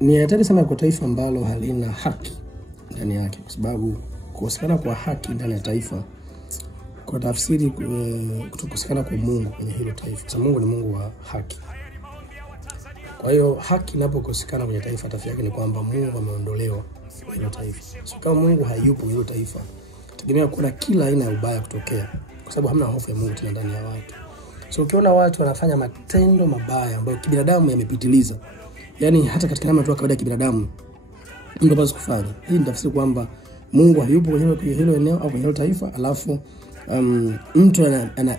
Ni hatari sana kwa taifa ambalo halina haki ndani yake, kwa sababu kukosekana kwa haki ndani ya taifa kwa tafsiri kutokosekana kwa Mungu kwenye hilo taifa. Sababu Mungu ni Mungu wa haki. Kwa hiyo haki inapokosekana kwenye taifa, tafsiri yake ni kwamba Mungu ameondolewa kwenye hilo taifa. So kama Mungu hayupo kwenye hilo taifa, tegemea kuna kila aina ya ubaya kutokea, kwa sababu hamna hofu ya Mungu tena ndani ya watu. So ukiona watu wanafanya matendo mabaya ambayo kibinadamu yamepitiliza, yani hata katika namna tu kawaida ya kibinadamu ndio basi kufanya, hii ni tafsiri kwamba Mungu hayupo kwenye hilo eneo au kwenye hilo taifa, alafu mtu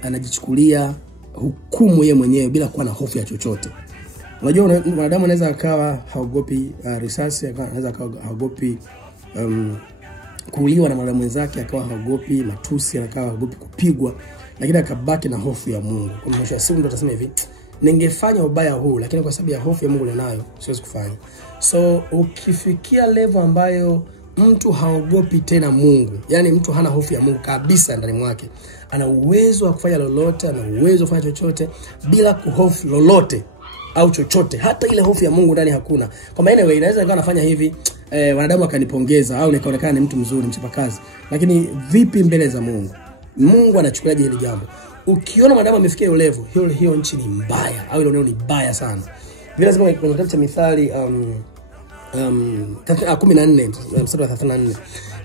anajichukulia hukumu yeye mwenyewe bila kuwa na hofu ya chochote. Unajua mwanadamu anaweza akawa haogopi risasi, anaweza akawa haogopi kuuliwa na mwanadamu mwenzake, akawa haogopi matusi, akawa haogopi kupigwa, lakini akabaki na hofu ya Mungu. Kwa mwisho wa siku ndo atasema hivi, ningefanya ubaya huu, lakini kwa sababu ya hofu ya Mungu ninayo siwezi kufanya. So ukifikia level ambayo mtu haogopi tena Mungu, yani mtu hana hofu ya Mungu kabisa ndani mwake, ana uwezo wa kufanya lolote, ana uwezo wa kufanya chochote bila kuhofu lolote au chochote, hata ile hofu ya Mungu ndani hakuna. Kwa anyway, inaweza nikawa nafanya hivi wanadamu akanipongeza au nikaonekana ni mtu mzuri, mchapakazi, lakini vipi mbele za Mungu? Mungu anachukuliaje hili jambo? Ukiona mwanadamu amefikia hiyo level, hiyo nchi ni mbaya au ile eneo ni mbaya sana. Vile lazima kwenye kitabu cha Mithali 14 mstari wa 34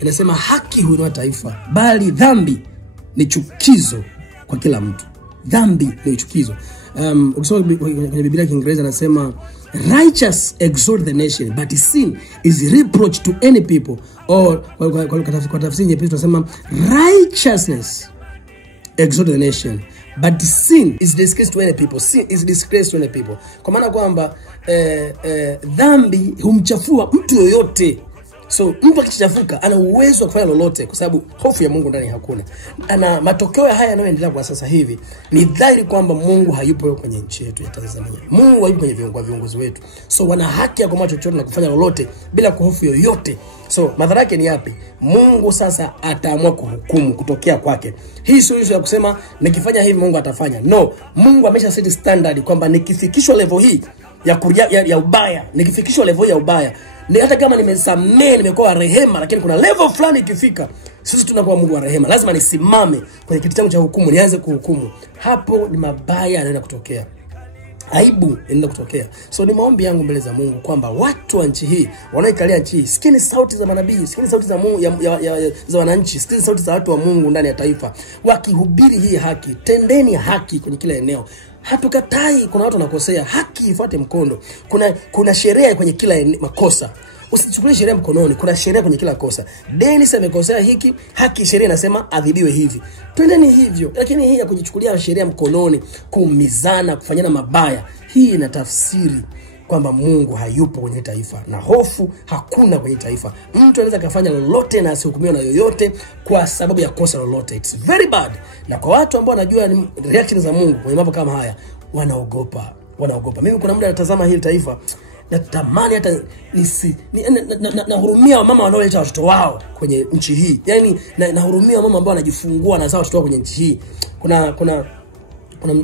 inasema haki huinua taifa, bali dhambi ni chukizo kwa kila mtu. Dhambi ni chukizo. Ukisoma kwenye Biblia ya Kiingereza anasema righteous exalt the nation, but sin is reproach to any people. Or kwa tafsiri nyepesi tunasema righteousness exalt the nation, but sin is disgrace to any people. Sin is disgrace to any people. Kwa maana kwamba dhambi humchafua mtu yoyote. So mtu akichafuka ana uwezo wa kufanya lolote kwa sababu hofu ya Mungu ndani hakuna. Ana matokeo haya yanayoendelea kwa sasa hivi ni dhahiri kwamba Mungu hayupo kwenye nchi yetu ya Tanzania. Mungu hayupo kwenye viongozi wetu. So wana haki ya kufanya chochote na kufanya lolote bila hofu yoyote. So madhara yake ni yapi? Mungu sasa ataamua kuhukumu kutokea kwake. Hii sio ya kusema nikifanya hivi Mungu atafanya. No, Mungu amesha set standard kwamba nikifikishwa level hii ya ubaya, nikifikishwa level ya ubaya, ni hata kama nimesamee, nimekuwa rehema, lakini kuna level fulani ikifika, sisi tunakuwa Mungu wa rehema, lazima nisimame kwenye kiti changu cha hukumu, nianze kuhukumu. Hapo ni mabaya yanaenda kutokea, aibu inaenda kutokea. So ni maombi yangu mbele za Mungu kwamba watu wa nchi hii wanaoikalia nchi hii, sikini sauti za manabii, sikini sauti za Mungu za wananchi, sikini sauti za watu wa Mungu ndani ya taifa wakihubiri hii haki. Tendeni haki kwenye kila eneo. Hatukatai kuna watu wanakosea, haki ifuate mkondo. Kuna sheria kwenye kila makosa. Usichukulie sheria mkononi, kuna sheria kwenye kila kosa. Dennis amekosea hiki, haki sheria inasema adhibiwe hivi. Twendeni hivyo. Lakini hii ya kujichukulia sheria mkononi, kuumizana, kufanyana mabaya, hii ina tafsiri kwamba Mungu hayupo kwenye taifa na hofu hakuna kwenye taifa. Mtu anaweza kufanya lolote na asihukumiwe na yoyote kwa sababu ya kosa lolote. It's very bad. Na kwa watu ambao wanajua reaction za Mungu kwenye mambo kama haya, wanaogopa. Mimi kuna muda natazama hili taifa, natamani hata nahurumia wamama wanaoleta watoto wao kwenye nchi hii. Yaani nahurumia wamama ambao wanajifungua na zao watoto wao kwenye nchi hii. Kuna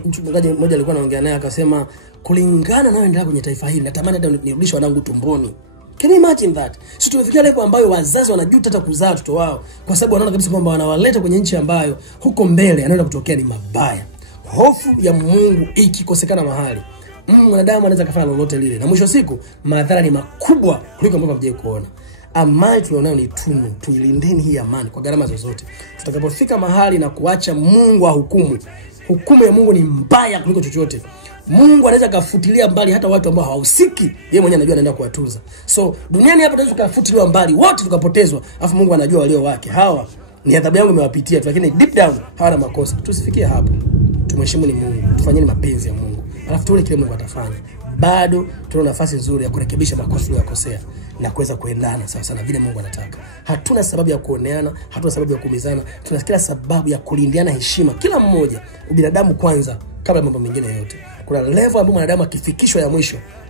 mchungaji mmoja alikuwa anaongea naye akasema, kulingana na endelea kwenye taifa hili natamani hata nirudishe wanangu tumboni. Can you imagine that? Sisi tumefikia level ambayo wazazi wanajuta hata kuzaa watoto wao kwa sababu wanaona kabisa kwamba wanawaleta kwenye nchi ambayo huko mbele anaenda kutokea ni mabaya. Hofu ya Mungu ikikosekana mahali, mwanadamu anaweza kufanya lolote lile, na mwisho siku madhara ni makubwa kuliko ambavyo mje kuona. Amani tulionayo ni tunu, tuilindeni hii amani kwa gharama zozote. Tutakapofika mahali na kuacha Mungu ahukumu, hukumu ya Mungu ni mbaya kuliko chochote. Mungu anaweza kafutilia mbali hata watu ambao hawahusiki, yeye mwenyewe anajua anaenda kuwatuza. So duniani hapa tunaweza kufutilia mbali wote tukapotezwa, afu Mungu anajua walio wake. Hawa ni adhabu yangu imewapitia tu, lakini deep down hawana makosa. Tusifikie hapo. Tumheshimu ni Mungu, tufanyeni mapenzi ya Mungu, alafu tuone kile Mungu atafanya. Bado tuna nafasi nzuri ya kurekebisha makosa tuliyokosea na kuweza kuendana sawa sana vile Mungu anataka. Hatuna sababu ya kuoneana, hatuna sababu ya kuumizana. Tuna kila sababu ya kulindiana heshima, kila mmoja, ubinadamu kwanza kabla mambo mengine yote. Kuna level ambapo mwanadamu akifikishwa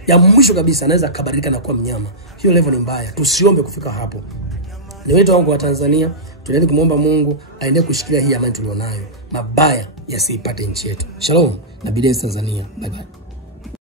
ya mwisho kabisa anaweza kubadilika na kuwa mnyama. Hiyo level ni mbaya. Tusiombe kufika hapo. Ni wito wangu wa Tanzania, tuendelee kumuomba Mungu aendelee kushikilia hii amani tulionayo. Mabaya yasiipate nchi yetu. Shalom na Bidens Tanzania. Bye bye.